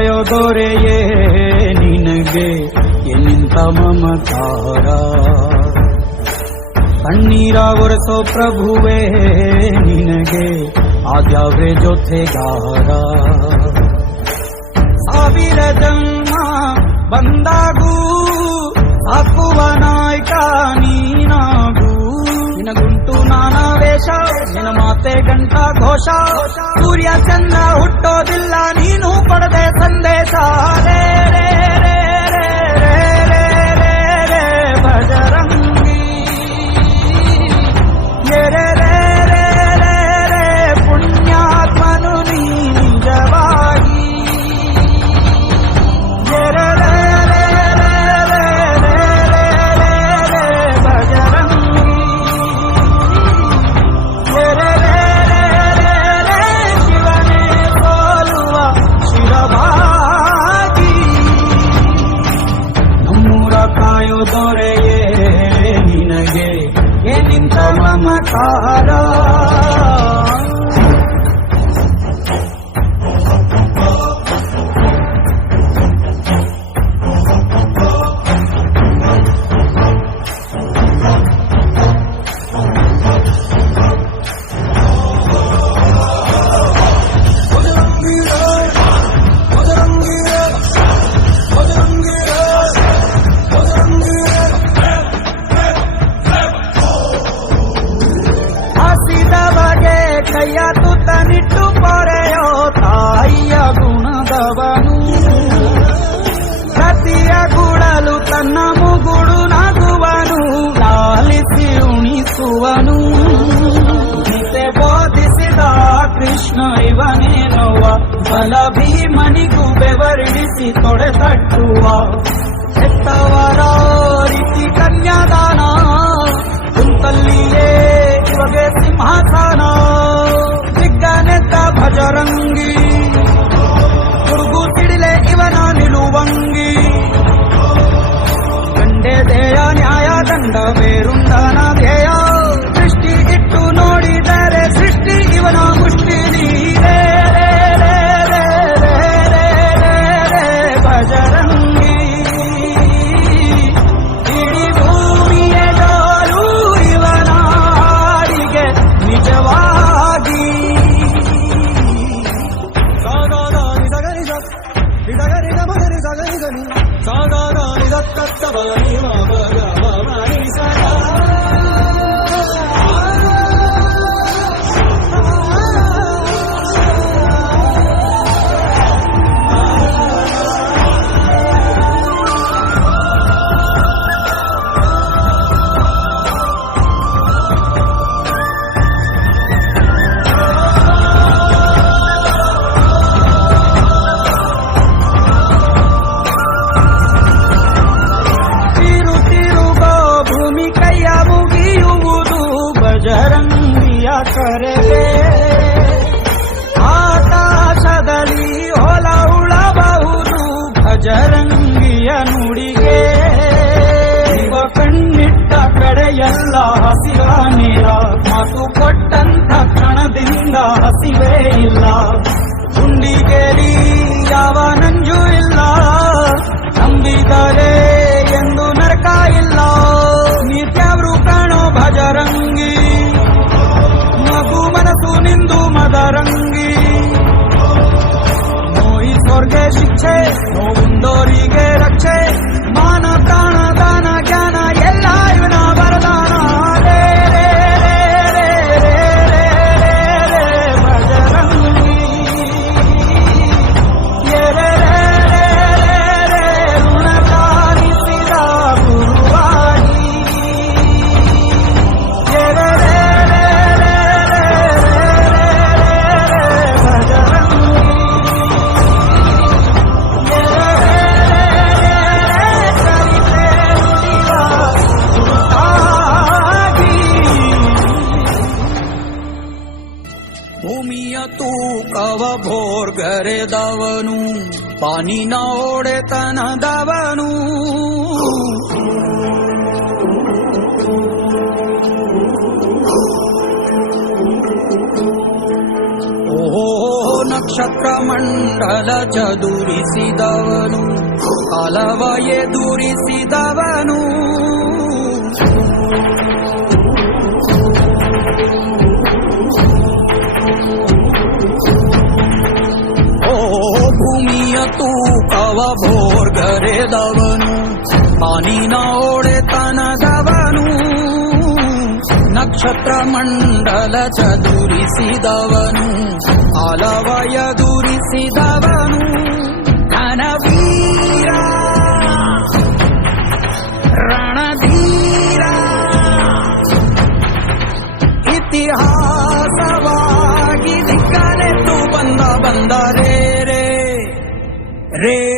ಕಾಯೋ ದೊರೆಯೇ ನಿನಗೆ ಎನ್ನಿಂತ ಮಮಕಾರ ಕಣ್ಣೀರ ಒರೆಸೋ ಪ್ರಭುವೇ ನಿನಗೆ ಆದ್ಯಾವ್ರೆ ಜೊತೆಗಾರ? ಸಾವಿರ ಜನ್ಮ ಬಂದಾಗೂ ಹಾಕುವ ನಾಯ್ಕ ನೀನಾಗೂ. ನಿನಗುಂಟು ನಾನಾ ವೇಷ ನಿನ ಮಾತೆ ಗಂಟ ಘೋಷ. ಸೂರ್ಯ ಚಂದ್ರ ಹುಟ್ಟೋದಿಲ್ಲ ದೊರೆಯೇ ನಿನಗೆ ಏನಿಂತ ಮಮಕಾರ ಹಸಿದವಗೆ ಕೈಯ ತುತ್ತನಿಟ್ಟು ಪೊರೆಯೋ ತಾಯಿಯ ಗುಣದವನು ಪ್ರತಿಯ ಗುಡಲು ತನ್ನ ಮುಗುಡು ನಗುವನು ಲಾಲಿಸಿ ಉಣಿಸುವನು ಗೀತೆ ಬೋಧಿಸಿದ ಕೃಷ್ಣ ಇವನೇನೋವ ಬಲ ಭೀಮನಿಗೂ ಬೆವರಿಡಿಸಿ ತೊಡೆ ತಟ್ಟುವ ಹೆತ್ತವರ ರೀತಿ ಕನ್ಯಾದಾನ ಕುಂತಲ್ಲಿಯೇ ಇವಾಗ మగరి సగని గని సాగారాని దత్తత్త బలని మా బగ మమాని సగా ಭಜರಂಗಿಯ ನುಡಿಗೆ, ಇವ ಕಣ್ಣಿಟ್ಟ ಕಡೆಯೆಲ್ಲ ಹಸಿರ ನೀರ. ಮಾತು ಕೊಟ್ಟಂತ ಕಣದಿಂದ ಹಸಿವೇ ಇಲ್ಲ. ಗುಂಡಿಗೇರಿ ಯಾವ ನಂಜು ಇಲ್ಲ. ನಂಬಿದರೆ ಎಂದು ನರಕ ಇಲ್ಲ. ನಿತ್ಯವ್ರು ಕಾಣೋ ಭಜರಂಗಿ. ಮಗು ಮನಸ್ಸು ನಿಂದು ಮದರಂಗಿ. 낙체 높은 돌이게 낙체. भूमिय तु कव भोर्घरे दवनु पनितन दवनु। नक्षत्रमण्डल च दूरिसि दवनु अलवये दूरिसि दवनु। ಭೂಮಿಯ ತೂಕವ ಭೋರ್ಗರೆದವನು ಮಾನಿನ ಒಡೆತನದವನು ನಕ್ಷತ್ರ ಮಂಡಲ ಚದುರಿಸಿದವನು ಅಲವಯ ದುರಿಸಿದವನು ಘನವೀರ ರಣಧೀರ ಇತಿಹಾಸವಾಗಿ Re